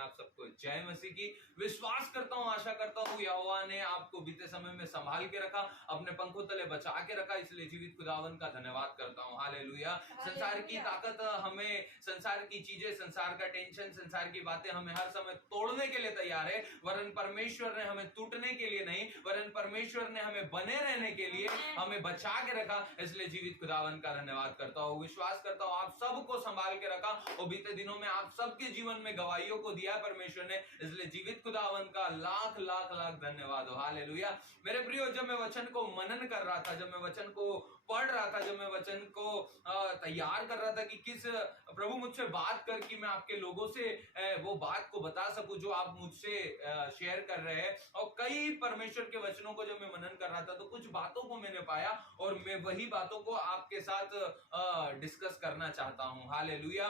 में आप सबको जय मसीह की। विश्वास करता हूं, आशा करता हूं यहोवा ने आपको बीते समय में संभाल के रखा, अपने पंखों तले बचा के रखा, इसलिए जीवित खुदावन का धन्यवाद करता हूं। हालेलुया। संसार की ताकत हमें, संसार की चीजें, संसार का टेंशन, संसार की बातें हमें हर समय तोड़ने के लिए तैयार है, वरन परमेश्वर ने हमें टूटने के लिए नहीं, वरन परमेश्वर ने हमें बने रहने के लिए हमें बचा के रखा, इसलिए जीवित खुदावन का धन्यवाद करता हूं। विश्वास करता हूं आप सबको संभाल के रखा और बीते दिनों में आप सबके जीवन में गवाहियों को दिया परमेश्वर ने, इसलिए जीवित खुदावन का लाख लाख लाख धन्यवाद हो। हालेलुया। मेरे प्रियो, जब मैं वचन को मनन कर रहा था, जब मैं वचन को पढ़ रहा था, जब मैं वचन को तैयार कर रहा था कि किस प्रभु मुझसे बात कर कि मैं आपके लोगों से वो बात को बता सकूं जो आप मुझसे शेयर कर रहे हैं, और कई परमेश्वर के वचनों को जब मैं मनन कर रहा था तो कुछ बातों को मैंने पाया और मैं वही बातों को आपके साथ डिस्कस करना चाहता हूं। हालेलुया।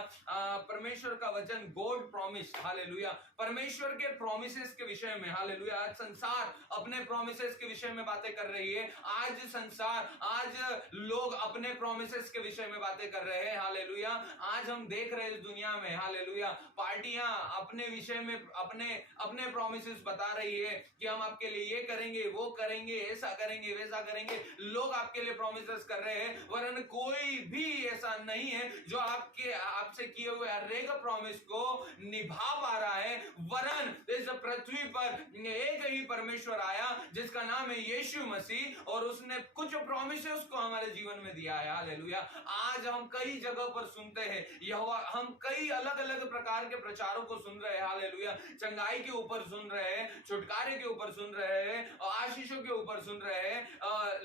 परमेश्वर का वचन, गॉड प्रॉमिस, हालेलुया, परमेश्वर के प्रोमिसेस के विषय में। हालेलुया। आज संसार अपने प्रोमिसेस के विषय में बातें कर रही है, आज संसार, आज लोग अपने प्रोमिसेस के विषय में बातें कर रहे हैं। हालेलुया। आज हम देख रहे हैं इस दुनिया में, हालेलुया, पार्टियां अपने विषय में अपने प्रोमिसेस बता रही है कि हम आपके लिए ये करेंगे, वो करेंगे, ऐसा करेंगे, वैसा करेंगे। लोग आपके लिए प्रोमिसेस कर रहे हैं, वरन कोई भी ऐसा नहीं है जो आपसे किए हुए हर एक प्रॉमिस को निभा पा रहा है, वरन इस पृथ्वी पर एक ही परमेश्वर आया जिसका नाम है यीशु मसीह, और उसने कुछ प्रोमिसेस को हमारे जीवन में दिया है। हालेलुया। आज हम कई जगह पर सुनते हैं यहोवा, हम कई अलग अलग प्रकार के प्रचारों को सुन रहे हैं। हालेलुया। चंगाई के ऊपर सुन रहे हैं, छुटकारे के ऊपर सुन रहे हैं, आशीषों के ऊपर सुन रहे हैं,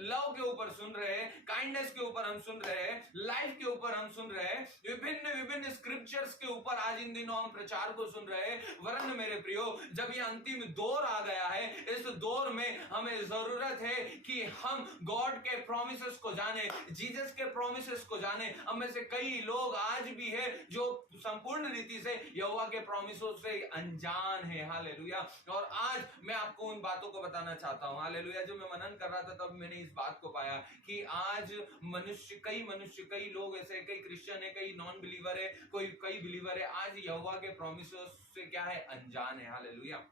लव के ऊपर सुन रहे हैं, काइंडनेस के ऊपर हम सुन रहे हैं, लाइफ के ऊपर हम सुन रहे हैं, विभिन्न विभिन्न स्क्रिप्चर्स के ऊपर आज इन दिनों हम प्रचार को सुन रहे हैं। वरन मेरे प्रियो, जब ये अंतिम दौर आ गया है, इस दौर में हमें जरूरत है कि हम गॉड के प्रोमिसेस को जाने, जीसस के प्रोमिसेस को जाने। हम में से कई लोग आज भी है जो संपूर्ण रीति से यहोवा के प्रोमिसों से अनजान है। हालेलुया। और आज मैं आपको उन बातों को बताना चाहता हूं। हालेलुया। जब मैं मनन कर रहा था तब मैंने इस बात को पाया कि आज मनुष्य, कई लोग ऐसे, कई क्रिश्चियन है, कई नॉन बिलीवर है, कई बिलीवर है, आज यहोवा के प्रोमिसों से क्या है, अनजान है। हालेलुया।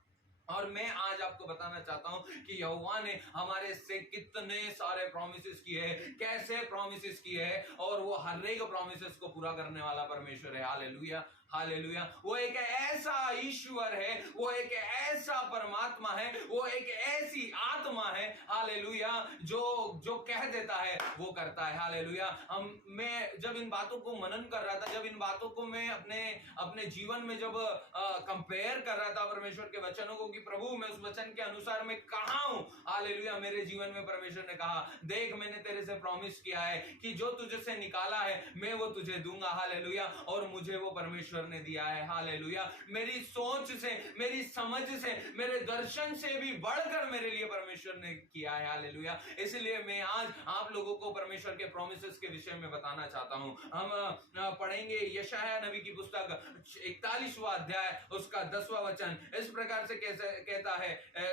और मैं आज आपको बताना चाहता हूं कि यहोवा ने हमारे से कितने सारे प्रोमिसेस किए हैं, कैसे प्रोमिसेस किए हैं, और वो हर एक प्रोमिसेस को पूरा करने वाला परमेश्वर है। हालेलुया। हालेलुया। वो एक ऐसा ईश्वर है, वो एक ऐसा परमात्मा है, वो एक ऐसी आत्मा है, हालेलुया, जो कह देता है वो करता है। हालेलुया। मैं जब इन बातों को मनन कर रहा था, जब इन बातों को मैं अपने जीवन में जब कंपेयर कर रहा था परमेश्वर के वचनों को कि प्रभु मैं उस वचन के अनुसार मैं कहां हूं, हालेलुया, मेरे जीवन में परमेश्वर ने कहा, देख मैंने तेरे से प्रॉमिस किया है कि जो तुझे से निकाला है मैं वो तुझे दूंगा। हालेलुया। और मुझे वो परमेश्वर ने दिया है। हालेलुया। मेरी सोच से, मेरी समझ से, मेरे दर्शन से भी बढ़कर मेरे लिए परमेश्वर ने किया है। हालेलुया। इसलिए मैं आज आप लोगों को परमेश्वर के प्रोमिसेस के विषय में बताना चाहता हूं। हम पढ़ेंगे यशायाह नबी की पुस्तक 41वां अध्याय उसका 10वां वचन इस प्रकार से कहता है,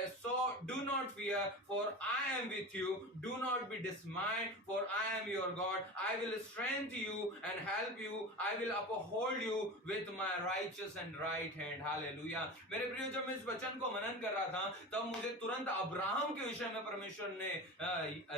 so do not fear for I am with you, do not be dismayed for I am your God, I will strength you and help you, I will uphold you with my righteous and right hand. Hallelujah. मेरे प्रियो, जब मैं इस वचन को मनन कर रहा था तब मुझे तुरंत अब्राहम के विषय में परमेश्वर ने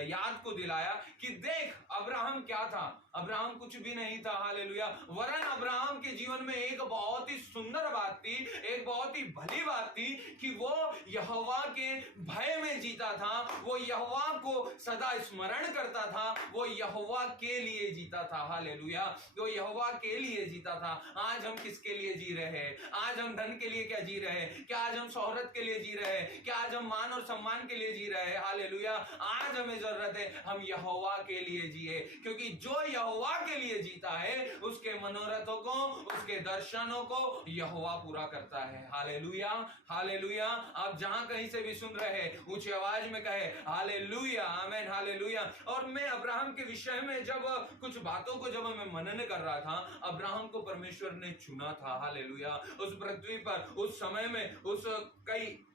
याद को दिलाया कि देख अब्राहम क्या था, अब्राहम कुछ भी नहीं था। हालेलुया। वरन अब्राहम के जीवन में एक बहुत ही सुंदर बात थी, एक बहुत ही भली बात थी कि वो यहोवा के भय में जीता था, वो यहोवा को सदा स्मरण करता था, वो यहोवा के लिए जीता था। हालेलुया। वो यहोवा के लिए जीता था। आज हम किसके लिए जी रहे हैं? आज हम धन के लिए क्या जी रहे हैं? क्या आज हम शोहरत के लिए जी रहे हैं? क्या आज हम मान और सम्मान के लिए जी रहे हैं? हालेलुया। आज हमें जरूरत है हम यहोवा के लिए जिए, क्योंकि जो यहोवा के लिए जीता है उसके मनोरथों को, उसके दर्शनों को यहोवा पूरा करता है। हालेलुया। हालेलुया। आप जहां कहीं से भी सुन रहे हैं ऊंची आवाज में कहे हालेलुया, आमीन, हालेलुया। और मैं अब्राहम के विषय में जब कुछ बातों को जब मैं मनन कर रहा था, अब्राहम को परमेश्वर ने चुना था। हालेलुया। उस पृथ्वी पर उस समय में उस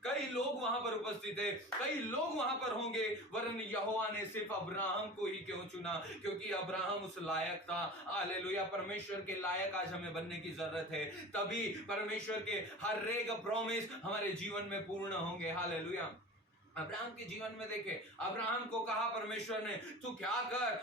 कई लोग वहां पर उपस्थित थे, कई लोग वहां पर पर होंगे, वरन यहोवा ने सिर्फ अब्राहम को ही क्यों चुना? क्योंकि अब्राहम उस लायक था। हालेलुया। परमेश्वर के लायक आज हमें बनने की जरूरत है, तभी परमेश्वर के हर एक प्रॉमिस हमारे जीवन में पूर्ण होंगे। हालेलुया। अब्राहम के जीवन में देखे, अब्राहम को कहा परमेश्वर ने तू क्या कर,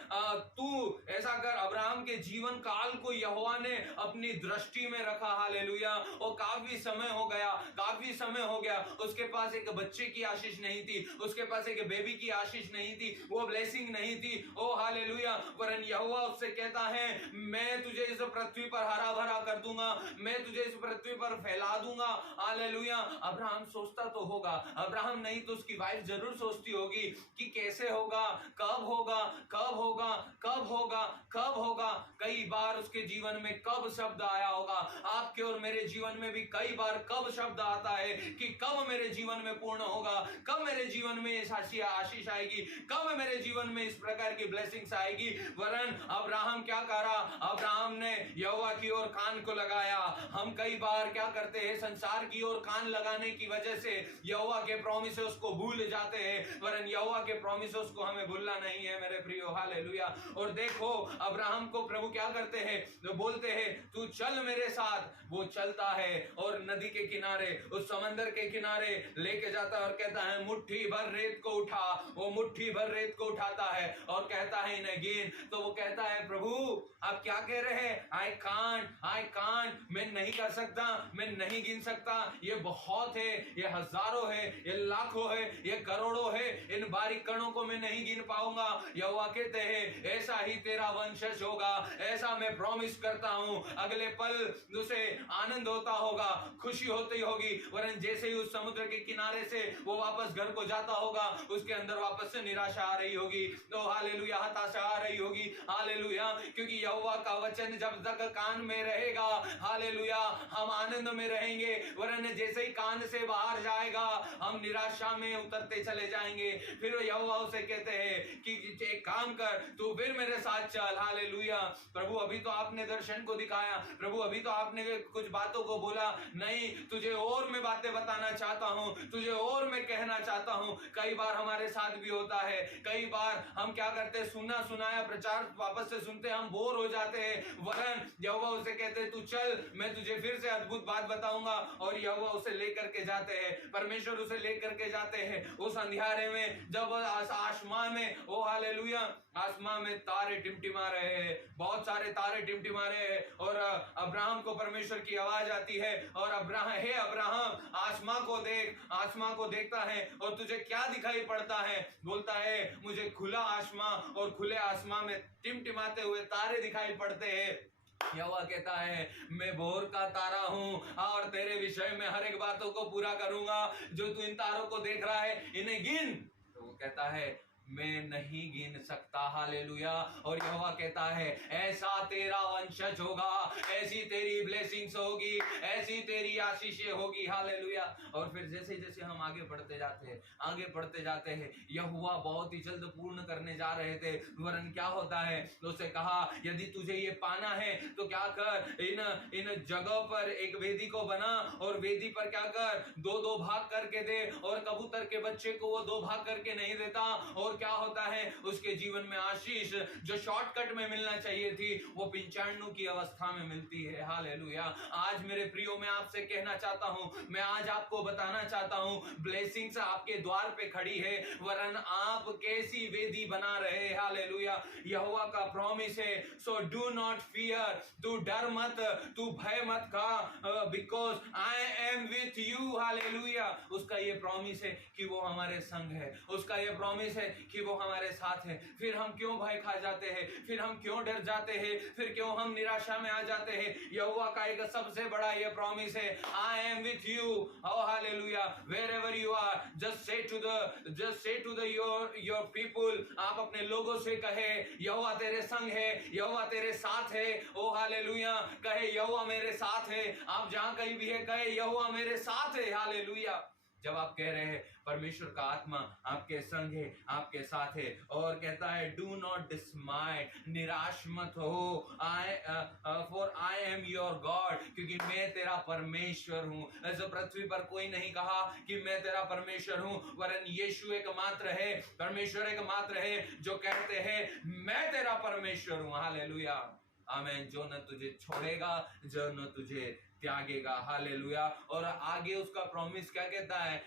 तू ऐसा कर। अब्राहम के जीवन काल को यहोवा ने अपनी दृष्टि में रखा। हालेलुया। और काफी समय हो गया, काफी समय हो गया, उसके पास एक बच्चे की आशीष नहीं थी, उसके पास एक बेबी की आशीष नहीं थी, वो ब्लेसिंग नहीं थी। ओ हालेलुया। वरन यहोवा उससे कहता है मैं तुझे इस पृथ्वी पर हरा भरा कर दूंगा, मैं तुझे इस पृथ्वी पर फैला दूंगा। हालेलुया। अब्राहम सोचता तो होगा, अब्राहम नहीं तो उसकी वाइफ जरूर सोचती होगी कि कैसे होगा, कब होगा, कब होगा, कब होगा, कब होगा। कई बार उसके जीवन में कब शब्द आया होगा। आपके और मेरे जीवन में भी कई बार कब शब्द आता है कि कब मेरे जीवन में पूर्ण होगा, कब मेरे जीवन में आशीष आएगी, कब मेरे जीवन में इस प्रकार की ब्लेसिंग्स आएगी। वरन अब्राहम क्या करा? अब्राहम ने यहोवा की ओर कान को लगाया। हम कई बार क्या करते हैं, संसार की ओर कान लगाने की वजह से यहोवा के प्रॉमिसेस को भूल जाते हैं, वरन यहोवा के प्रॉमिसेस को हमें भूलना नहीं है मेरे प्रियो। हालेलुया। और देखो अब्राहम को प्रभु क्या करते हैं, जो बोलते हैं तू चल मेरे साथ। वो चलता है और नदी के किनारे, उस समंदर के किनारे लेके जाता है और कहता है मुट्ठी भर रेत को उठा। वो मुट्ठी भर रेत को उठाता है और कहता है इन्हें गिन। तो वो कहता है प्रभु आप क्या कह रहे हैं? आई कांट, मैं नहीं कर सकता, मैं नहीं गिन सकता, ये बहुत है, ये हजारों है, ये लाखों है, ये करोड़ों है, इन बारीक कणों को मैं नहीं गिन पाऊंगा। यहोवा कहते हैं ऐसा ही तेरा वंशज होगा, ऐसा मैं प्रॉमिस करता हूं। अगले पल उसे आनंद होता होगा, खुशी होती होगी, वरन जैसे ही उस समुद्र के किनारे से वो वापस घर को जाता होगा, उसके अंदर वापस से निराशा आ रही होगी, तो हालेलुया, हताशा आ रही होगी। हालेलुया। क्योंकि यहोवा का वचन जब तक कान में रहेगा, हालेलुया, हम आनंद में रहेंगे, वरन जैसे ही कान से बाहर जाएगा हम निराशा में उतरते चले जाएंगे। फिर यहोवा उसे कहते हैं कि एक काम कर, तू फिर मेरे साथ चल। हालेलुया। प्रभु अभी तो आपने दर्शन को दिखाया, प्रभु अभी तो आपने कुछ बातों को बोला, नहीं तुझे और मैं बातें बताना चाहता हूं, तुझे और मैं कहना चाहता हूं। कई बार हमारे साथ भी होता है, कई बार हम क्या करते हैं, सुना सुनाया प्रचार वापस से सुनते हम बोर हो जाते हैं, वरन यहोवा उसे कहते हैं तू चल, मैं तुझे फिर से अद्भुत बात बताऊंगा। और यहोवा उसे लेकर के जाते हैं, परमेश्वर उसे लेकर के जाते हैं उस अंधियारे में, जब आसमान में, ओ हालेलुया, आसमान में तारे टिमटिमा रहे हैं, बहुत सारे तारे टिमटिमा रहे हैं। और अब्राहम को परमेश्वर की आवाज आती है और हे अब्राहम आसमान को देख। आसमान को देखता है और तुझे क्या दिखाई पड़ता है? बोलता है मुझे खुला आसमान और खुले आसमान में टिमटिमाते हुए तारे दिखाई पड़ते हैं। यहोवा कहता है मैं भोर का तारा हूं और तेरे विषय में हर एक बातों को पूरा करूंगा। जो तू इन तारों को देख रहा है इन्हें गिन। तो वो कहता है मैं नहीं गिन सकता। हालेलुया। और यहोवा कहता है ऐसा तेरा वंशज होगा, ऐसी तेरी ब्लेसिंग्स होगी, ऐसी तेरी आशीषें होगी। हालेलुया। और फिर जैसे जैसे हम आगे बढ़ते जाते हैं, आगे बढ़ते जाते हैं, यहोवा बहुत ही जल्द पूर्ण करने जा रहे थे, वरन क्या होता है, तो उसे कहा यदि तुझे ये पाना है तो क्या कर, इन जगह पर एक वेदी को बना और वेदी पर क्या कर, दो दो भाग करके दे। और कबूतर के बच्चे को वो दो भाग करके नहीं देता, और क्या होता है, उसके जीवन में आशीष जो शॉर्टकट में मिलना चाहिए थी वो 95 की अवस्था में मिलती है। हालेलुया। आज मेरे प्रियो मैं आपसे कहना चाहता हूं, मैं आज आपको बताना चाहता हूं, ब्लेसिंग्स आपके द्वार पे खड़ी है, वरन आप कैसी वेदी बना रहे हैं। हालेलुया। यहोवा का प्रॉमिस है, सो डू नॉट फियर, तू डर मत, तू भय मत खा, because I am with you. Hallelujah. उसका ये प्रॉमिस है कि वो हमारे संग है, उसका ये प्रॉमिस है कि वो हमारे साथ है। फिर हम क्यों भय खा जाते हैं, फिर हम क्यों डर जाते हैं, फिर क्यों हम निराशा में आ जाते हैं? यहोवा का एक सबसे बड़ा ये प्रॉमिस है, I am with you. Oh hallelujah. Wherever you are, just say to the your people, आप अपने लोगों से कहे यहोवा तेरे संग है, यहोवा तेरे साथ है। Oh hallelujah. कहे यहोवा मेरे साथ है। आप जहां कहीं भी है कहे यहोवा मेरे साथ है। हालेलुया। जब आप कह रहे हैं परमेश्वर का आत्मा आपके संग है, आपके साथ है, और कहता है डू नॉट डिसमाइड, निराश मत हो, for I am your God, क्योंकि मैं तेरा परमेश्वर हूं। ऐसे पृथ्वी पर कोई नहीं कहा कि मैं तेरा परमेश्वर हूं, वरन यीशु एकमात्र है, परमेश्वर एकमात्र है जो कहते हैं मैं तेरा परमेश्वर हूं। हालेलुया, आमीन। जो न तुझे छोड़ेगा, जो न तुझे त्यागेगा। हालेलुया। और आगे उसका प्रॉमिस क्या कहता है?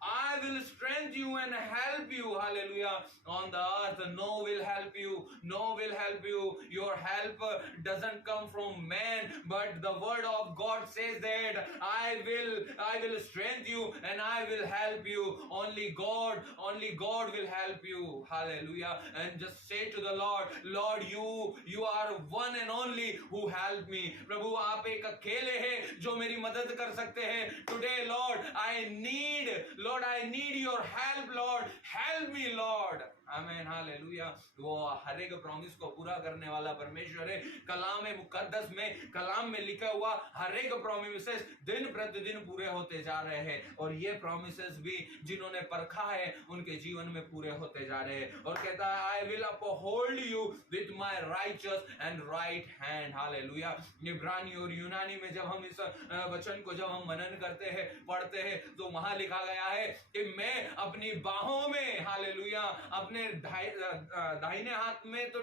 I will strengthen you and help you. Hallelujah. On the earth, no will help you. No will help you. Your help doesn't come from man, but the word of God says that I will strengthen you and I will help you. Only God will help you. Hallelujah. And just say to the Lord, Lord, you are one and only who help me. प्रभु आप एक अकेले हैं जो मेरी मदद कर सकते हैं। Today, Lord, I need your help, Lord. Help me, Lord. आमीन। हालेलुया। वो हर एक प्रॉमिस को पूरा करने वाला परमेश्वर है। कलाम मुकद्दस में, कलाम में लिखा हुआ हर एक प्रॉमिसेस दिन प्रतिदिन पूरे होते जा रहे हैं, और ये प्रॉमिसेस भी जिन्होंने परखा है उनके जीवन में पूरे होते जा रहे हैं। और कहता है आई will uphold you with my righteous and right hand. Hallelujah. इब्रानी और यूनानी में जब हम इस वचन को जब हम मनन करते हैं, पढ़ते हैं, तो वहां लिखा गया है कि मैं अपनी बाहों में, हालेलुया, अपने दाहिने हाथ में तो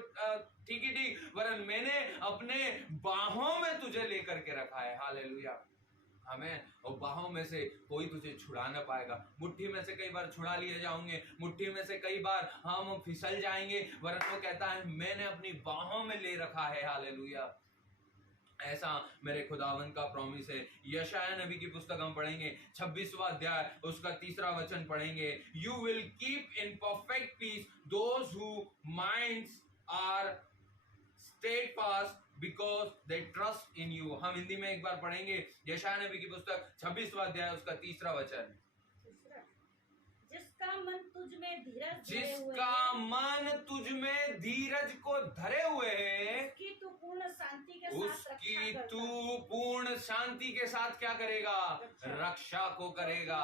ठीक ही ठीक, वरन मैंने अपने बाहों में तुझे लेकर के रखा है। हालेलुया, हमें और बाहों में से कोई तुझे छुड़ा ना पाएगा। मुट्ठी में से कई बार छुड़ा लिए जाओगे, मुट्ठी में से कई बार हम फिसल जाएंगे, वरन वो कहता है मैंने अपनी बाहों में ले रखा है। हालेलुया। ऐसा मेरे खुदावन का प्रॉमिस है। यशाया नबी की पुस्तक हम पढ़ेंगे 26वां अध्याय, उसका 3रा वचन पढ़ेंगे। You will keep in perfect peace those who minds are steadfast because they trust in you. हम हिंदी में एक बार पढ़ेंगे यशाया नबी की पुस्तक 26वां अध्याय, उसका 3रा वचन। जिसका मन तुझ में धीरज को धरे हुए है, उसकी तू पूर्ण शांति के साथ क्या करेगा? रक्षा को करेगा,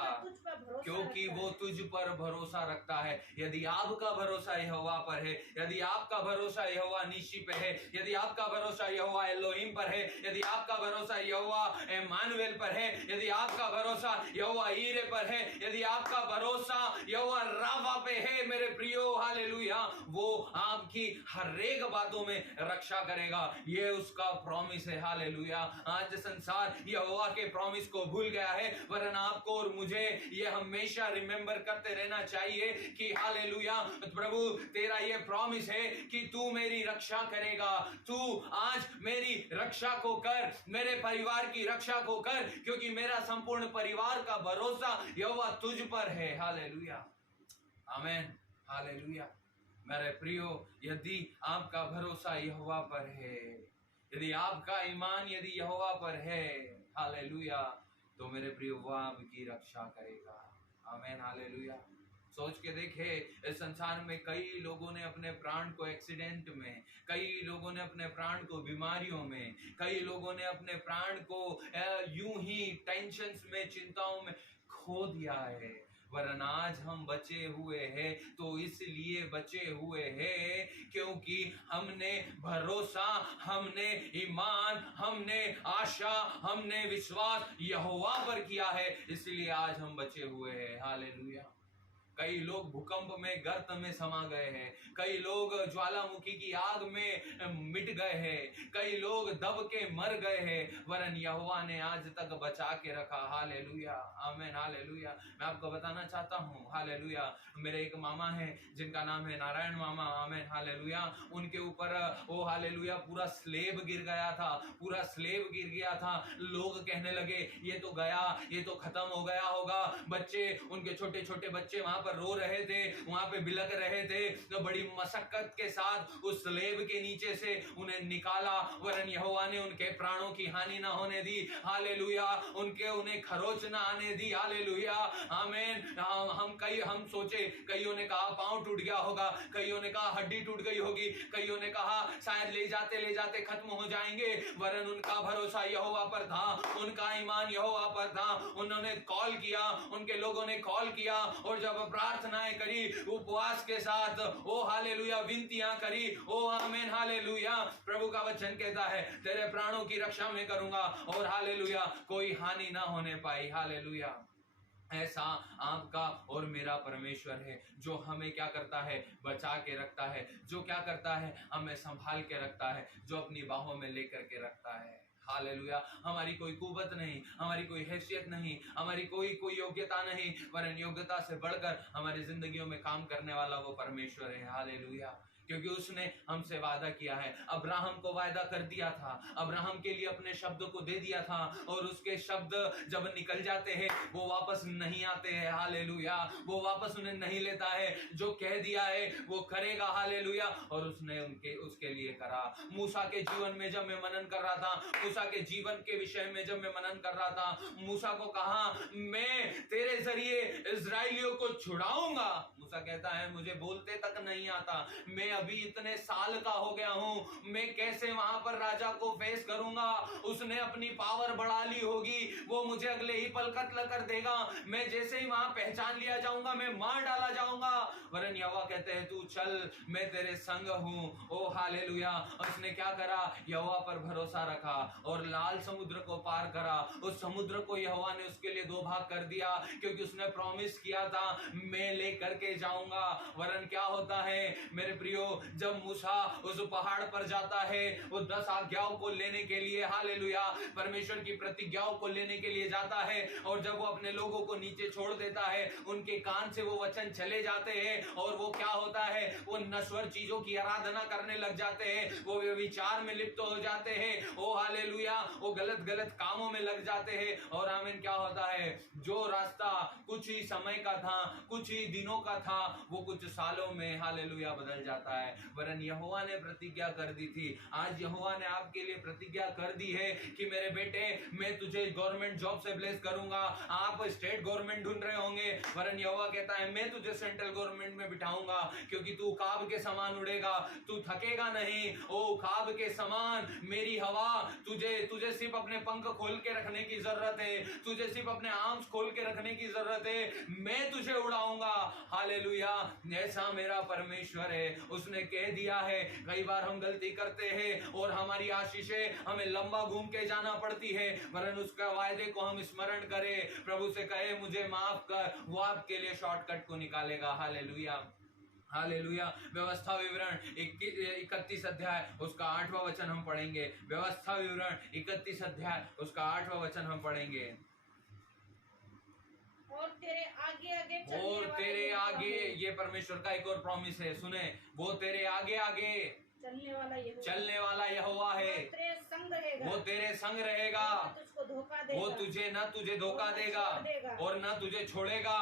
क्योंकि वो तुझ पर भरोसा रखता है। यदि आपका भरोसा यहोवा पर है, यदि आपका भरोसा यहोवा नीशी पे है, यदि आपका भरोसा यहोवा एलोहिम पर है, यदि आपका भरोसा यहोवा इम्मानुएल पर है, यदि आपका भरोसा यहोवा ईरे पर है, यदि आपका भरोसा यहोवा राफा पे है, मेरे प्रियो, हालेलुया, वो आपकी हर एक बातों में रक्षा करेगा। ये उसका प्रॉमिस है। हालेलुया। आज संसार यहोवा के प्रॉमिस को भूल गया है, वरन आपको और मुझे ये हमेशा रिमेंबर करते रहना चाहिए कि हालेलुया, प्रभु तेरा ये प्रॉमिस है कि तू मेरी रक्षा करेगा। तू आज मेरी रक्षा को कर, मेरे परिवार की रक्षा को कर, क्योंकि मेरा संपूर्ण परिवार का भरोसा यहोवा तुझ पर है। हालेलुया, आमीन, हालेलुया। मेरे प्रियो, यदि आपका भरोसा यहोवा पर है, यदि आपका ईमान यदि यहोवा पर है, हालेलुया, तो मेरे प्रियो वो आपकी रक्षा करेगा। आमीन, हालेलुया। सोच के देखे, इस संसार में कई लोगों ने अपने प्राण को एक्सीडेंट में, कई लोगों ने अपने प्राण को बीमारियों में, कई लोगों ने अपने प्राण को यूं ही टेंशन्स में, चिंताओं में खो दिया है। वरन आज हम बचे हुए हैं तो इसलिए बचे हुए हैं क्योंकि हमने भरोसा, हमने ईमान, हमने आशा, हमने विश्वास यहोवा पर किया है, इसलिए आज हम बचे हुए हैं। हालेलुया। कई लोग भूकंप में, गर्त में समा गए हैं, कई लोग ज्वालामुखी की आग में मिट गए हैं, कई लोग दब के मर गए हैं, वरन यहोवा ने आज तक बचा के रखा। हालेलुया, आमीन, हालेलुया। मैं आपको बताना चाहता हूँ, हालेलुया, मेरे एक मामा है जिनका नाम है नारायण मामा, आमीन, हालेलुया। उनके ऊपर वो, हालेलुया, पूरा स्लेब गिर गया था, पूरा स्लेब गिर गया था। लोग कहने लगे ये तो गया, ये तो खत्म हो गया होगा। बच्चे, उनके छोटे छोटे बच्चे वहां पर पर रो रहे थे, वहां पे बिलक रहे थे, तो बड़ी मशक्कत के साथ उस स्लेब के नीचे से उन्हें निकाला, वरन यहोवा ने उनके प्राणों की हानि ना होने दी। हालेलुया। उन्हें खरोच ना आने दी। हालेलुया। आमीन। हम सोचे, कईयों ने कहा पांव टूट गया होगा, कईयों ने कहा हड्डी टूट गई होगी, कईयों ने कहा शायद ले जाते खत्म हो जाएंगे, वरन उनका भरोसा यहोवा पर था, उनका ईमान यहोवा पर था। उन्होंने कॉल किया, उनके लोगों ने कॉल किया, और जब प्रार्थनाएं करी उपवास के साथ, ओ हालेलुया, विनतियां करी, ओ आमीन, हालेलुया, प्रभु का वचन कहता है तेरे प्राणों की रक्षा में करूंगा, और हालेलुया कोई हानि ना होने पाई। हालेलुया। ऐसा आपका और मेरा परमेश्वर है, जो हमें क्या करता है, बचा के रखता है, जो क्या करता है, हमें संभाल के रखता है, जो अपनी बाहों में लेकर के रखता है। हालेलुया। हमारी कोई कुवत नहीं, हमारी कोई हैसियत नहीं, हमारी कोई योग्यता नहीं, वरन योग्यता से बढ़कर हमारी जिंदगियों में काम करने वाला वो परमेश्वर है। हालेलुया। क्योंकि उसने हमसे वादा किया है, अब्राहम को वादा कर दिया था, अब्राहम के लिए अपने शब्द को दे दिया था, और उसके शब्द जब निकल जाते हैं वो वापस नहीं आते हैं। हालेलुया। वो वापस उन्हें नहीं लेता है, जो कह दिया है वो करेगा। हालेलुया। और उसने उसके लिए करा। मूसा के जीवन में जब मैं मनन कर रहा था, मूसा के जीवन के विषय में जब मैं मनन कर रहा था, मूसा को कहा मैं तेरे जरिए इजराइलियों को छुड़ाऊंगा। मूसा कहता है मुझे बोलते तक नहीं आता, मैं अभी इतने साल का हो गया हूं, मैं कैसे वहां पर राजा को फेस करूंगा, उसने अपनी पावर बढ़ा ली होगी, वो मुझे अगले ही पल कत्ल कर देगा, मैं जैसे ही वहां पहचान लिया जाऊंगा मैं मार डाला जाऊंगा। वरन यहोवा कहते हैं तू चल, मैं तेरे संग हूं। ओ हालेलुया। उसने क्या करा, यहोवा पर भरोसा रखा और लाल समुद्र को पार करा। उस समुद्र को यहोवा ने उसके लिए दो भाग कर दिया, क्योंकि उसने प्रॉमिस किया था मैं लेकर के जाऊंगा। वरन क्या होता है मेरे प्रियो, जब मूसा उस पहाड़ पर जाता है, वो 10 आज्ञाओं को लेने के लिए, हालेलुया, परमेश्वर की प्रतिज्ञाओं को लेने के लिए जाता है, और जब वो अपने लोगों को नीचे छोड़ देता है, उनके कान से वो वचन चले जाते हैं, और वो क्या होता है, वो नश्वर चीजों की आराधना करने लग जाते हैं, वो विचार में लिप्त हो जाते हैं। ओ हालेलुया। वो गलत कामों में लग जाते हैं, और आमीन। क्या होता है, जो रास्ता कुछ ही समय का था, कुछ ही दिनों का था, वो कुछ सालों में, हालेलुया, बदल जाता है। वरन यहोवा ने प्रतिज्ञा कर दी थी, आज यहोवा ने आपके लिए प्रतिज्ञा कर दी है कि मेरे बेटे मैं तुझे गवर्नमेंट जॉब से ब्लेस करूंगा। आप स्टेट गवर्नमेंट ढूंढ रहे होंगे, वरन यहोवा कहता है मैं तुझे सेंट्रल गवर्नमेंट में बिठाऊंगा, क्योंकि तू उकाब के समान उड़ेगा, तू थकेगा नहीं। ओ उकाब के समान मेरी हवा, तुझे सिर्फ अपने पंख खोल के रखने की जरूरत है, तुझे सिर्फ अपने आर्म्स खोल के रखने की जरूरत है, मैं तुझे उड़ाऊंगा। हालेलुया। ऐसा मेरा परमेश्वर है, उसने कह दिया है। कई बार हम गलती करते हैं और हमारी आशीषें हमें लंबा घूम के जाना पड़ती है, वरन उसका वायदे को हम स्मरण करें, प्रभु से कहे मुझे माफ कर, वो आपके लिए शॉर्टकट को निकालेगा। हालेलुया। हालेलुया। व्यवस्था विवरण 31 अध्याय उसका 8वां वचन हम पढ़ेंगे। व्यवस्था विवरण 31 अध्याय उसका 8वां वचन हम पढ़ेंगे। और तेरे आगे ये परमेश्वर का एक और प्रॉमिस है, सुने, वो तेरे आगे आगे चलने वाला यहोवा है, वो तेरे संग रहेगा, वो तुझे धोखा देगा और न तुझे छोड़ेगा,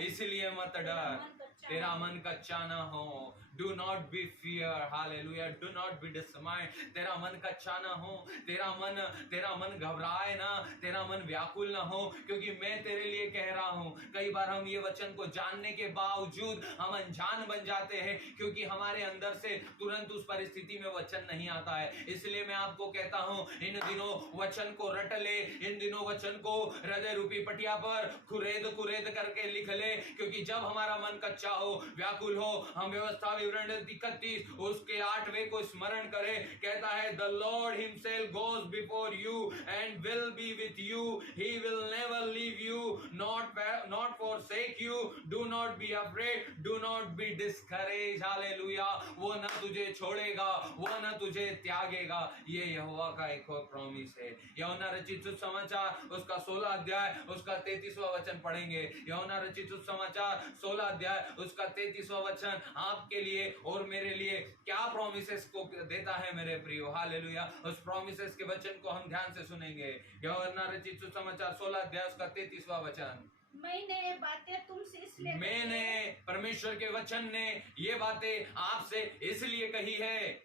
इसलिए मत डर, तेरा मन कच्चा ना हो। Do not be fear. Hallelujah. Do not be dismayed. तेरा मन कच्चा ना हो, तेरा मन घबराए ना, तेरा मन व्याकुल ना हो, क्योंकि मैं तेरे लिए कह रहा हूं। कई बार हम ये वचन को जानने के बावजूद हम अनजान बन जाते हैं, क्योंकि हमारे अंदर से तुरंत उस परिस्थिति में वचन नहीं आता है। इसलिए मैं आपको कहता हूं, इन दिनों वचन को रट ले, इन दिनों वचन को हृदय रूपी पटिया पर कुरेद करके लिख ले, क्योंकि जब हमारा मन कच्चा हो, व्याकुल हो, हम व्यवस्था विवरण 31 उसके 8वें को स्मरण करें। कहता है the Lord himself goes before you and will be with you, he will never leave you not forsake you, do not be afraid, do not be discouraged। Hallelujah. वो न तुझे छोड़ेगा, वो न तुझे त्यागेगा। ये यहोवा का एक और प्रॉमिस है। यूहन्ना रचित सुसमाचार उसका 16 अध्याय उसका 33वां वचन पढ़ेंगे। यूहन्ना रचित सुसमाचार 16 अध्याय उसका 33वां वचन आपके लिए और मेरे लिए क्या प्रॉमिसेस को देता है मेरे प्रियो। हालेलुया। उस प्रॉमिसेस के वचन को हम ध्यान से सुनेंगे। यूहन्ना रचित सुसमाचार 16 अध्याय उसका 33वां वचन। मैंने ये बातें तुमसे इसलिए कही मैंने है, परमेश्वर के वचन ने ये बातें आपसे इसलिए कही है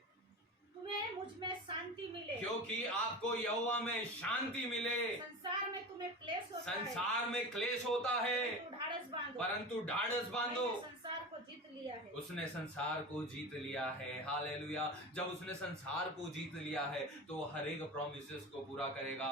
तुम्हें मुझ में शांति मिले। क्योंकि आपको यहोवा में शांति मिले। संसार में तुम्हें क्लेश होता है, संसार में क्लेश होता है परंतु ढाढ़स बांधो, परंतु ढाढ़स बांधो। मैंने संसार को जीत लिया है। उसने संसार को जीत लिया है। हालेलुया। जब उसने संसार को जीत लिया है तो वो हर एक प्रोमिसेस को पूरा करेगा।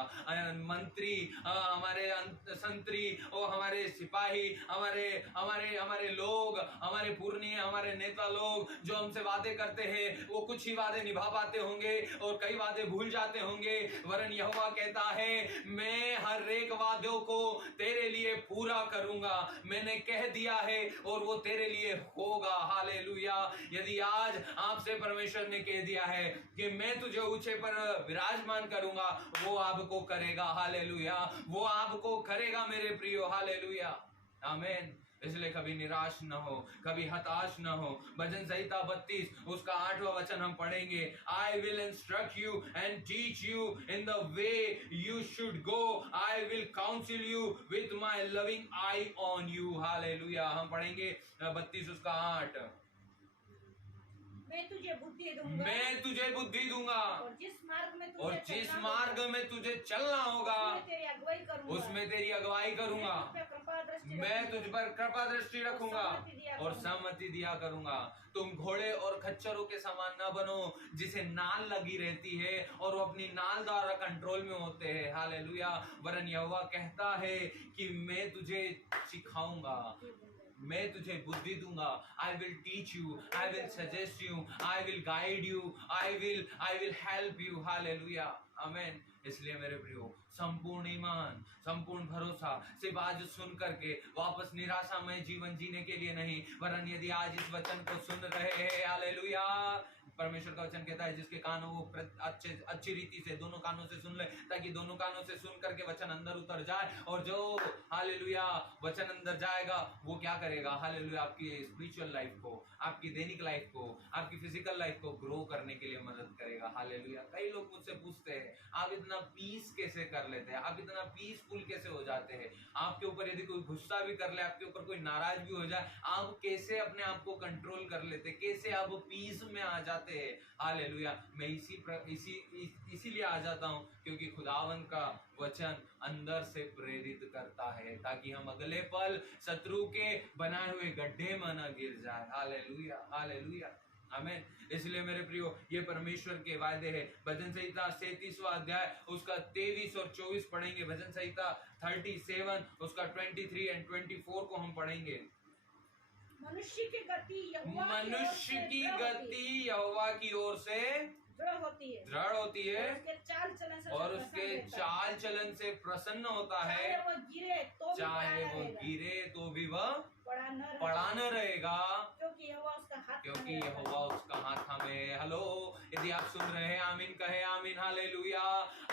मंत्री, हमारे संतरी और हमारे सिपाही, हमारे हमारे हमारे लोग, हमारे पुरनिये, हमारे नेता लोग जो हमसे वादे करते हैं वो कुछ ही वादे निभा पाते होंगे और कई वादे भूल जाते होंगे, वरन यहोवा कहता है मैं हर एक वादों को तेरे लिए पूरा करूंगा। मैंने कह दिया है और वो तेरे लिए होगा। हालेलुया। यदि आज आपसे परमेश्वर ने कह दिया है कि मैं तुझे ऊंचे पर विराजमान करूंगा, वो आपको करेगा। हालेलुया। वो आपको करेगा मेरे प्रियो। हालेलुया। आमीन। इसलिए कभी निराश न हो, कभी हताश न हो। भजन संहिता 32 उसका 8वां वचन हम पढ़ेंगे। I will instruct you and teach you in the way you should go, I will council you with my loving I on you. Hallelujah. हम पढ़ेंगे 32 उसका 8। मैं तुझे बुद्धि दूंगा, मैं तुझे बुद्धि दूंगा और जिस मार्ग में तुझे और जिस चलना मार्ग होगा, में तुझे चलना होगा उसमें तेरी अगुवाई करूंगा, उसमें तेरी अगुवाई करूंगा। मैं तुझ पर कृपा दृष्टि रखूंगा और सहमति दिया करूंगा। तुम घोड़े और खच्चरों के समान न बनो जिसे नाल लगी रहती है और वो अपनी नाल द्वारा कंट्रोल में होते हैं। हालेलुया। वरन यहोवा कहता है कि मैं तुझे सिखाऊंगा, मैं तुझे बुद्धि दूंगा। I will teach you, I will suggest you, I will guide you, I will help you. Hallelujah. आमीन। इसलिए मेरे प्रियो, संपूर्ण ईमान, संपूर्ण भरोसा सिर्फ आज सुन करके वापस निराशामय जीवन जीने के लिए नहीं, वरन यदि आज इस वचन को सुन रहे हैं, हालेलुया, परमेश्वर का वचन कहता है जिसके कान हो वो अच्छी रीति से दोनों कानों से सुन ले, ताकि दोनों कानों से सुन करके वचन अंदर उतर जाए। और जो हालेलुया वचन अंदर जाएगा वो क्या करेगा? हालेलुया, आपकी स्पिरिचुअल लाइफ को, आपकी दैनिक लाइफ को, आपकी फिजिकल लाइफ को ग्रो करने के लिए मदद करेगा। हालेलुया। कई लोग मुझसे पूछते हैं आप इतना पीस कैसे कर लेते हैं, आप इतना पीसफुल कैसे हो जाते हैं? आपके ऊपर यदि कोई गुस्सा भी कर ले, आपके ऊपर कोई नाराज भी हो जाए, आप कैसे अपने आप को कंट्रोल कर लेते, कैसे आप पीस में आ जाते हैं? हालेलुया। मैं इसीलिए आ जाता हूं क्योंकि खुदावन का वचन अंदर से प्रेरित करता है, ताकि हम अगले पल शत्रु के बनाए हुए गड्ढे में न गिर जाए। हालेलुया, हालेलुया, आमीन। इसलिए मेरे प्रियो, ये परमेश्वर के वायदे हैं। भजन संहिता 37वां अध्याय उसका 23 और 24 पढ़ेंगे। भजन संहिता 37 उसका 23 और 24 को हम पढ़ेंगे। मनुष्य की गति यहोवा मनुष्य की गति यहोवा की ओर से दृढ़ होती है, दृढ़ होती है और उसके चाल चलन से प्रसन्न होता है। चाहे वो गिरे तो भी चाहे पड़ा वो रहेगा, गिरे तो भी वह पड़ा न रहेगा, क्योंकि यहोवा उसका हाथ क्योंकि थामे रहता है। यहोवा उसका हाथ थामे है। हेलो, यदि आप सुन रहे हैं, आमीन कहे, आमीन, हालेलुया।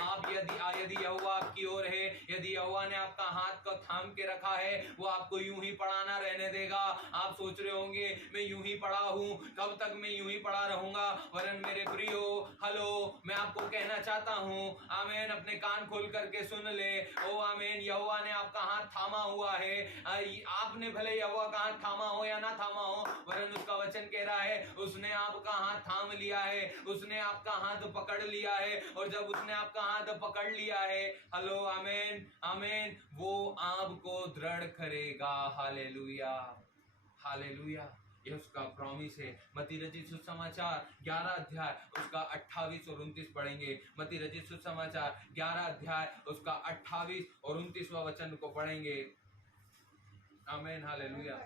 आप यदि यहोवा आपकी ओर है, यदि यहोवा ने आपका हाथ को थाम के रखा है, वो आपको यूं ही पड़ा ना रहने देगा। आप सोच रहे होंगे मैं यूं ही पड़ा हूं, कब तक मैं यूं ही पड़ा रहूंगा? वरन मेरे प्रियो, हेलो, मैं आपको कहना चाहता हूं, आमीन, अपने कान खोल करके सुन ले। ओ आमीन, यहोवा ने आपका हाथ थामा हुआ है। आपने भले यहोवा का हाथ थामा हो या ना थामा हो, वरन उसका वचन कह रहा है उसने आपका हाथ थाम लिया है, उसने आपका हाथ पकड़ लिया है। और जब उसने आपका हाथ पकड़ लिया है, हेलो, आमीन, आमीन, वो आपको दृढ़ करेगा। Hallelujah, hallelujah. ये उसका प्रॉमिस है। मत्ती रचित सुसमाचार 11 अध्याय उसका 28 और 29 पढ़ेंगे। मत्ती रचित सुसमाचार 11 अध्याय उसका 28 और 29वां वचन को पढ़ेंगे। आमीन, हालेलुया।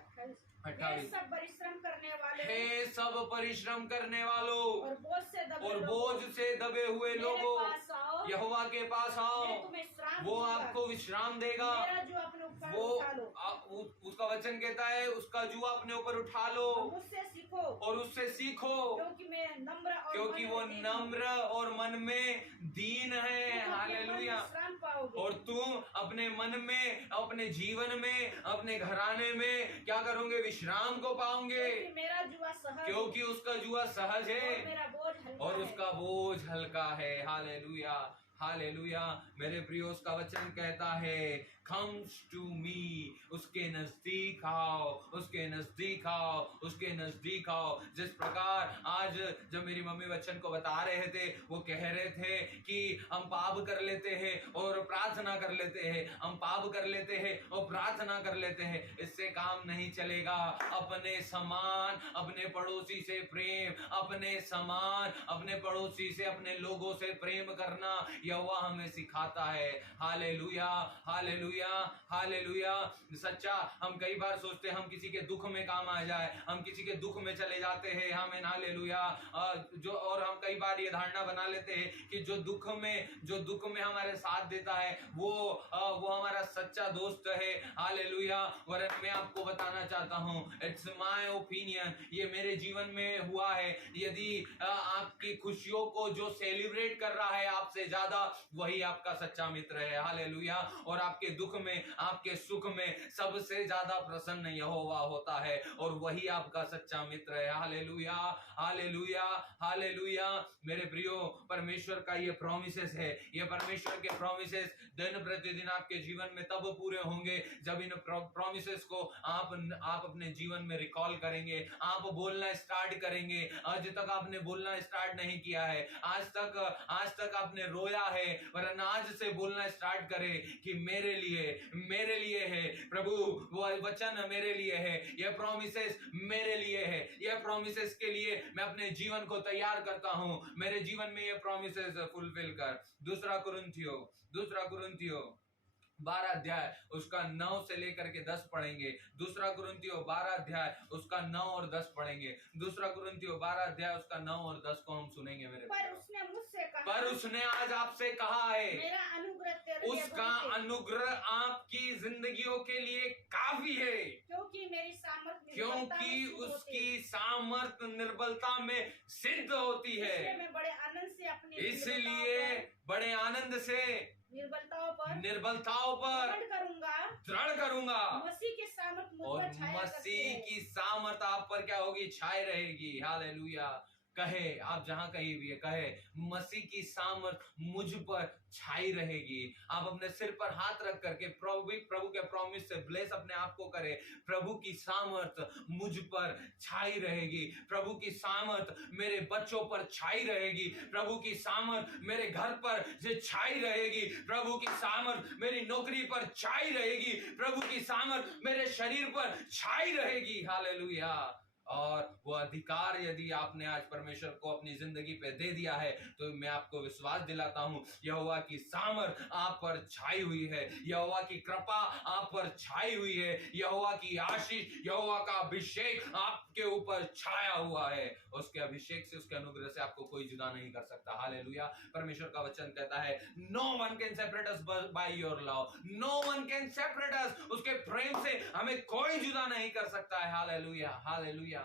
28। सब परिश्रम करने वाले, हे सब परिश्रम करने वालों और बोझ से दबे हुए लोगों, यहोवा के पास आओ, वो आपको विश्राम देगा। वो उसका वचन कहता है उसका जुआ अपने ऊपर उठा लो मुझसे सीखो और उससे सीखो, क्योंकि वो नम्र और मन में दीन है। हालेलुया। और तुम अपने मन में, अपने जीवन में, अपने घराने में क्या करोगे? विश्राम को पाओगे, मेरा जुआ सहज, क्योंकि उसका जुआ सहज है मेरा बोझ हल्का और उसका बोझ हल्का है। Hallelujah, hallelujah. मेरे प्रियो, उसका वचन कहता है comes to me, उसके नजदीक आओ, उसके नजदीक आओ, उसके नजदीक आओ। जिस प्रकार आज जब मेरी मम्मी वचन को बता रहे थे, वो कह रहे थे कि हम पाप कर लेते हैं और प्रार्थना कर लेते हैं, हम पाप कर लेते हैं और प्रार्थना कर लेते हैं, इससे काम नहीं चलेगा। अपने समान अपने पड़ोसी से प्रेम, अपने समान अपने पड़ोसी से, अपने लोगों से प्रेम करना यहोवा हमें सिखाता है। Hallelujah, hallelujah, hallelujah. सच्चा, हम कई बार सोचते हैं हम किसी के दुख में काम आ जाए, हम किसी के दुख में चले जाते हैं, हमें हालेलुया। जो और हम कई बार ये धारणा बना लेते हैं कि जो दुख में हमारे साथ देता है वो हमारा सच्चा दोस्त है। हालेलुया। वरन मैं आपको बताना चाहता हूं, इट्स माय ओपिनियन, ये मेरे जीवन में हुआ है। यदि आपकी खुशियों को जो सेलिब्रेट कर रहा है आपसे ज्यादा, वही आपका सच्चा मित्र है। हालेलुया। और आपके दुख में, आपके सुख में सबसे ज्यादा प्रसन्न यहोवा होता है और वही आपका सच्चा मित्र है। Hallelujah, hallelujah, hallelujah. मेरे प्रियो, परमेश्वर का ये प्रॉमिसेस है, ये परमेश्वर के प्रॉमिसेस दिन प्रतिदिन आपके जीवन में तब पूरे होंगे जब इन प्रॉमिसेस को आप अपने जीवन में रिकॉल करेंगे, आप बोलना स्टार्ट करेंगे। आज तक आपने बोलना स्टार्ट नहीं किया है, आज तक आपने रोया है, वरना आज से बोलना स्टार्ट करें कि मेरे लिए है प्रभु, वो वचन मेरे लिए है, ये प्रॉमिसेस मेरे लिए है, ये प्रॉमिसेस के लिए मैं अपने जीवन को तैयार करता हूं। मेरे जीवन में ये प्रॉमिसेस फुलफिल कर। दूसरा कुरिन्थियों 12 अध्याय उसका 9 से लेकर के 10 पढ़ेंगे। दूसरा कुरिन्थियों 12 अध्याय उसका 9 और 10 पढ़ेंगे। दूसरा कुरिन्थियों 12 अध्याय उसका 9 और 10 को हम सुनेंगे मेरे पर उसने मुझसे कहा, पर उसने आज आपसे कहा है, मेरा अनुग्रह तेरे लिए उसका बहुत है, अनुग्रह आपकी जिंदगियों के लिए काफी है, क्योंकि मेरी सामर्थ क्योंकि उसकी सामर्थ निर्बलता में सिद्ध होती है। इसलिए मैं बड़े आनंद से अपनी इसलिए बड़े आनंद से निर्बलताओं पर दृढ़ करूंगा मसीह की सामर्थ मुझ और पर छाया करती मसीह है। की सामर्थ आप पर क्या होगी? छाई रहेगी। हालेलुया। कहे, आप जहां कहीं भी है, कहे मसीह की सामर्थ मुझ पर छाई रहेगी। आप अपने सिर पर हाथ रख करके प्रभु के प्रॉमिस से ब्लेस अपने आप को करें। प्रभु की सामर्थ मुझ पर छाई रहेगी, प्रभु की सामर्थ मेरे बच्चों पर छाई रहेगी, प्रभु की सामर्थ मेरे घर पर जे छाई रहेगी, प्रभु की सामर्थ मेरी नौकरी पर छाई रहेगी, प्रभु की सामर्थ मेरे शरीर पर छाई रहेगी। हालेलुया। और वो अधिकार यदि आपने आज परमेश्वर को अपनी जिंदगी पे दे दिया है, तो मैं आपको विश्वास दिलाता हूं, यहोवा की सामर्थ आप पर छाई हुई है, यहोवा की कृपा आप पर छाई हुई है, यहोवा की आशीष, यहोवा का अभिषेक आपके ऊपर छाया हुआ है। उसके अभिषेक से, उसके अनुग्रह से आपको कोई जुदा नहीं कर सकता। हालेलुया। परमेश्वर का वचन कहता है, no one can separate us by your love, no one can separate us, उसके प्रेम से हमें कोई जुदा नहीं कर सकता है। Hallelujah, hallelujah.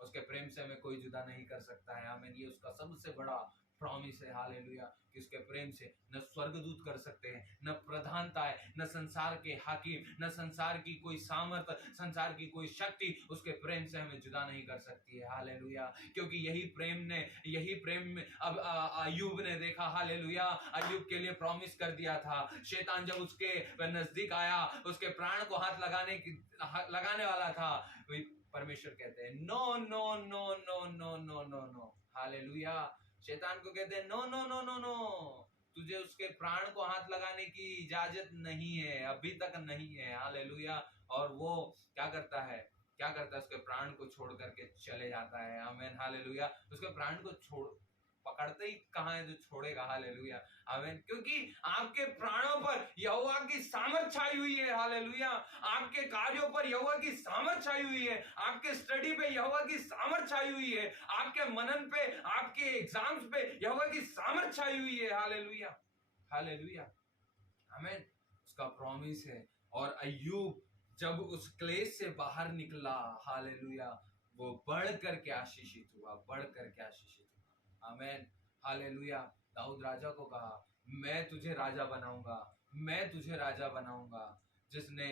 उसके प्रेम से हमें कोई जुदा नहीं कर सकता है। हमें ये उसका सबसे बड़ा प्रॉमिस है। हालेलुया। कि उसके प्रेम से न स्वर्गदूत कर सकते हैं, न प्रधानता है, न संसार के हाकिम, न संसार की कोई सामर्थ, संसार की कोई शक्ति उसके प्रेम से हमें जुदा नहीं कर सकती है। हालेलुया। क्योंकि यही प्रेम में अब अय्यूब ने देखा। हालेलुया। अय्यूब के लिए प्रॉमिस कर दिया था। शैतान जब उसके नजदीक आया, उसके प्राण को हाथ लगाने वाला था, परमेश्वर कहते हैं no no no no no no no no. Hallelujah. शैतान को कहते हैं no no no no no, तुझे उसके प्राण को हाथ लगाने की इजाजत नहीं है, अभी तक नहीं है। हालेलुया। और वो क्या करता है? उसके प्राण को छोड़ करके चले जाता है। आमीन। हालेलुया। उसके प्राण को पकड़ते ही कहां है जो छोड़ेगा? हालेलुया। आमीन। क्योंकि आपके प्राणों पर यहोवा की सामर्थ छाई हुई है। हालेलुया। आपके कार्यों पर यहोवा की सामर्थ छाई हुई है, आपके स्टडी पे यहोवा की सामर्थ छाई हुई है, आपके मनन पे, आपके एग्जाम्स पे यहोवा की सामर्थ छाई हुई है। Hallelujah, hallelujah. आमीन। उसका प्रॉमिस है। और अय्यूब जब उस क्लेश से बाहर निकला, हालेलुया, वो बढ़ करके आशीषित हुआ, बढ़ करके आशीषित हुआ। आमीन। हालेलुया। दाऊद राजा को कहा, मैं तुझे राजा बनाऊंगा, मैं तुझे राजा बनाऊंगा। जिसने,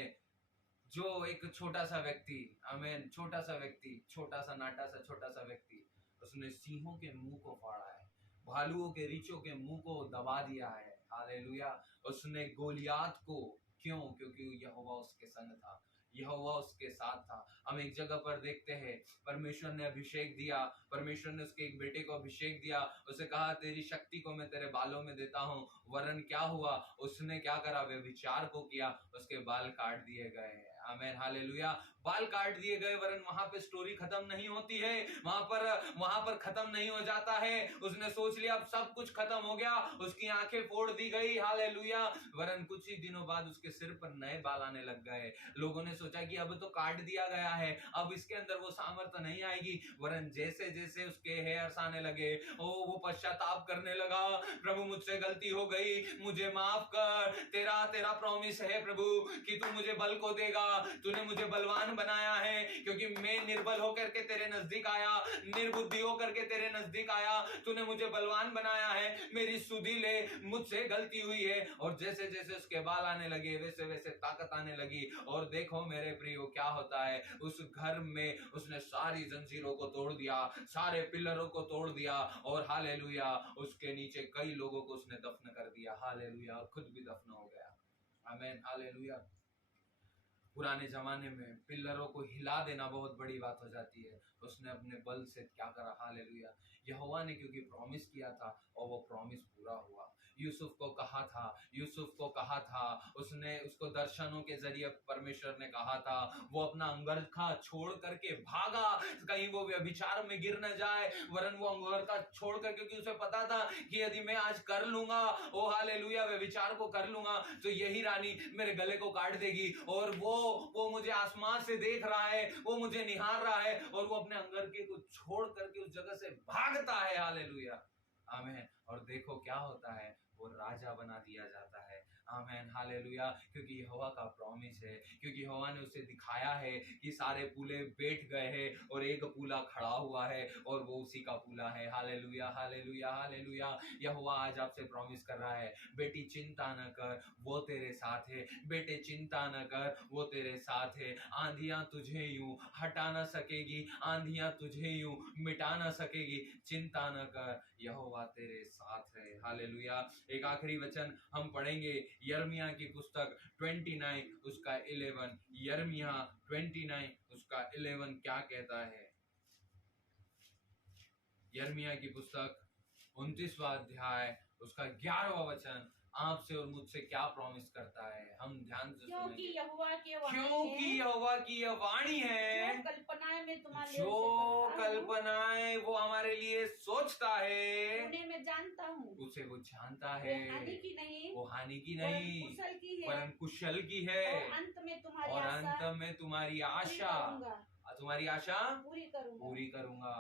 जो एक छोटा सा व्यक्ति, आमीन, छोटा सा व्यक्ति, छोटा सा व्यक्ति, उसने सिंहों के मुंह को फाड़ा है, भालुओं के रीछों के मुंह को दबा दिया है। हालेलुया। उसने गोलियात को, क्यों? क्योंकि यहोवा उसके संग था, यहोवा उसके साथ था। हम एक जगह पर देखते हैं, परमेश्वर ने अभिषेक दिया, परमेश्वर ने उसके एक बेटे को अभिषेक दिया, उसे कहा तेरी शक्ति को मैं तेरे बालों में देता हूं। वरन क्या हुआ? उसने क्या करा? व्यभिचार को किया, उसके बाल काट दिए गए। आमीन, हालेलुया। बाल काट दिए गए, वरन वहां पे स्टोरी खत्म नहीं होती है, वहां पर खत्म नहीं हो जाता है। उसने सोच लिया अब सब कुछ खत्म हो गया, उसकी आंखें फोड़ दी गई, हालेलुया। वरन कुछ ही दिनों बाद उसके सिर पर नए बाल आने लग गए। लोगों ने सोचा कि अब तो काट दिया गया है, अब इसके अंदर वो सामर्थ्य नहीं आएगी। वरन जैसे जैसे उसके हेयर्स आने लगे, वो पश्चाताप करने लगा, प्रभु मुझसे गलती हो गई, मुझे माफ कर, तेरा तेरा प्रॉमिस है प्रभु कि तू मुझे बल को देगा, तूने मुझे बलवान बनाया है, क्योंकि मैं निर्बल होकर के तेरे नजदीक आया, निर्बुद्धि होकर के तेरे नजदीक आया, तूने मुझे बलवान बनाया है, मेरी सुधि ले, मुझसे गलती हुई है। और जैसे जैसे उसके बाल आने लगे, वैसे वैसे ताकत आने लगी। और देखो मेरे प्रियो क्या होता है, उस घर में उसने सारी जंजीरों को तोड़ दिया, सारे पिलरों को तोड़ दिया, और हालेलुया उसके नीचे कई लोगों को उसने दफन कर दिया, हालेलुया, और खुद भी दफन हो गया। आमीन, हालेलुया। पुराने जमाने में पिलरों को हिला देना बहुत बड़ी बात हो जाती है, उसने अपने बल से क्या करा, हालेलुया। यहोवा ने क्योंकि प्रॉमिस किया था और वो प्रॉमिस पूरा हुआ। यूसुफ को कहा था, उसने उसको दर्शनों के जरिए परमेश्वर ने कहा था, वो अपना अंगरखा छोड़ करके भागा, कहीं वो व्यभिचार में गिर न जाए। वरन वो अंगरखा छोड़ कर, क्योंकि उसे पता था कि यदि मैं आज कर लूंगा, ओ हालेलुया, व्यभिचार को कर लूंगा, तो यही रानी मेरे गले को काट देगी, और वो मुझे आसमान से देख रहा है, वो मुझे निहार रहा है, और वो अपने अंगरखे को छोड़ करके उस जगह से भागता है, हालेलुया, आमीन। और देखो क्या होता है, वो राजा बना दिया जाता है, आमीन, हालेलुया, क्योंकि यहोवा का प्रॉमिस है, क्योंकि यहोवा ने उसे दिखाया है कि सारे पूले बैठ गए हैं और एक पूला खड़ा हुआ है, और वो उसी का पूला है, हालेलुया, हालेलुया, हालेलुया। यहोवा आज आपसे प्रॉमिस कर रहा है, बेटी चिंता न कर, वो तेरे साथ है, बेटे चिंता न कर, वो तेरे साथ है। आंधियां तुझे यूं हटा ना सकेगी, आंधियां तुझे यूं मिटा ना सकेगी, चिंता न कर, यहोवा तेरे साथ है, हालेलुया। एक आखिरी वचन हम पढ़ेंगे, यिर्मयाह की पुस्तक 29 उसका 11, यिर्मयाह 29 उसका 11 क्या कहता है? यिर्मयाह की पुस्तक 29वां अध्याय उसका 11वां वचन आपसे और मुझसे क्या प्रॉमिस करता है, हम ध्यान से क्योंकि सुनेंगे। यहोवा की वाणी क्योंकि है, यहोवा की यह वाणी है, जो कल्पनाएं मैं तुम्हारे लिए जो उसे करता हूँ, कल्पनाएं वो हमारे लिए सोचता है, उन्हें मैं जानता हूँ, उसे वो जानता वे है, हानि की नहीं, वो हानि की वरन नहीं, कुशल की है, वरन कुशल की है, और अंत में तुम्हारी और आशा अंत में तुम्हारी पूरी आशा, करूंगा, तुम्हारी आशा पूरी करूंगा। पूरी करूंगा।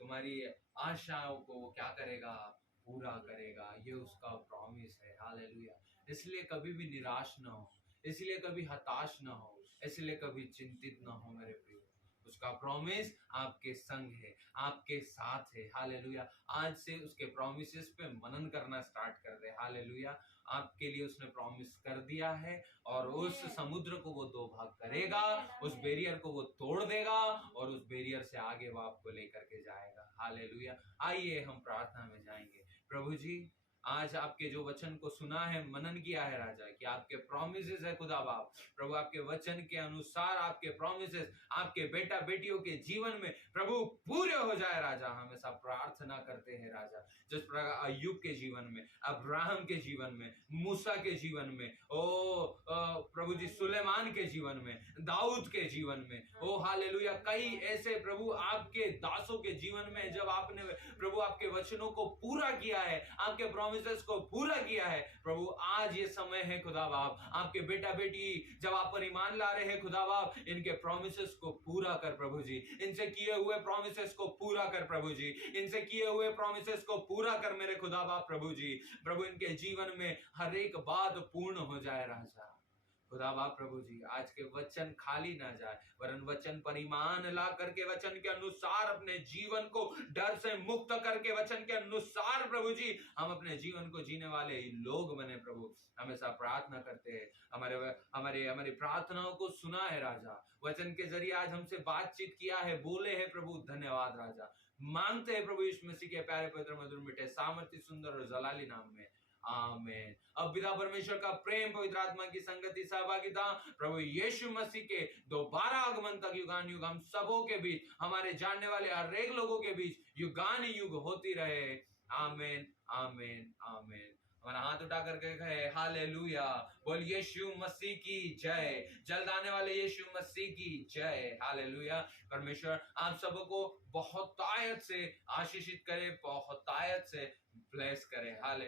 तुम्हारी आशाओं को वो क्या करेगा? पूरा करेगा। ये उसका प्रॉमिस है, हालेलुया। इसलिए कभी भी निराश ना हो, इसलिए कभी हताश ना हो, इसलिए कभी चिंतित ना हो मेरे प्रियो। उसका प्रॉमिस आपके संग है, आपके साथ है, हालेलुया। आज से उसके प्रॉमिसेस पे मनन करना स्टार्ट कर दे, हालेलुया। आपके लिए उसने प्रॉमिस कर दिया है, और उस समुद्र को वो दो भाग करेगा, उस बैरियर को वो तोड़ देगा, और उस बैरियर से आगे वो आपको लेकर के जाएगा, हालेलुया। आइए हम प्रार्थना में जाएंगे। प्रभु जी, आज आपके जो वचन को सुना है, मनन किया है राजा, कि आपके प्रॉमिसेस है खुदा बाप, प्रभु आपके वचन के अनुसार आपके प्रॉमिसेस आपके बेटा बेटियों के जीवन में प्रभु पूरे हो जाए राजा। हम ऐसा प्रार्थना करते हैं राजा, जिस प्रकार अय्यूब के जीवन में, अब्राहम के जीवन में, मूसा के जीवन में, प्रभु जी सुलेमान के जीवन में, दाऊद के जीवन में, ओ हालेलुया, कई ऐसे प्रभु आपके दासों के जीवन में जब आपने प्रभु आपके वचनों को पूरा किया है, आपके प्रॉमिसेस को पूरा किया है प्रभु। आज ये समय है खुदा बाप, आपके बेटा बेटी जब आप पर ईमान ला रहे हैं खुदा बाप, इनके प्रॉमिसेस को पूरा कर प्रभु जी, इनसे किए हुए प्रॉमिसेस को पूरा कर प्रभु जी, इनसे किए हुए प्रॉमिसेस को पूरा कर मेरे खुदा बाप प्रभु जी। प्रभु इनके जीवन में हर एक बात पूर्ण हो जाए राजा, खुदा बाप प्रभु जी। आज के वचन खाली ना जाए, वरन वचन पर ईमान ला करके वचन के अनुसार अपने जीवन को डर से मुक्त करके वचन के अनुसार प्रभु जी हम अपने जीवन को जीने वाले ही लोग बने प्रभु। हमेशा प्रार्थना करते हैं, हमारे हमारे हमारी प्रार्थनाओं को सुना है राजा, वचन के जरिए आज हमसे बातचीत किया है, बोले हैं प्रभु, धन्यवाद राजा। मांगते हैं प्रभु यीशु मसीह के प्यारे पवित्र मधुर मिठे सामर्थ्य सुंदर और जलाली नाम में, आमीन। अब पिता परमेश्वर का प्रेम, पवित्र आत्मा की संगति, सहभागिता, प्रभु यीशु मसीह के दोबारा आगमन तक युगान युग हम सबों के बीच, हमारे जानने वाले हर एक लोगों के बीच युगान युग होती रहे। आमीन आमीन आमीन। हमारा हाथ उठा करके कहे हालेलुया, बोल यीशु मसीह की जय, जल्द आने वाले यीशु मसीह की जय। हालेलुया। परमेश्वर आप सबों को बहुत तायत से आशीषित करे, बहुत तायत से ब्लेस करे। हाले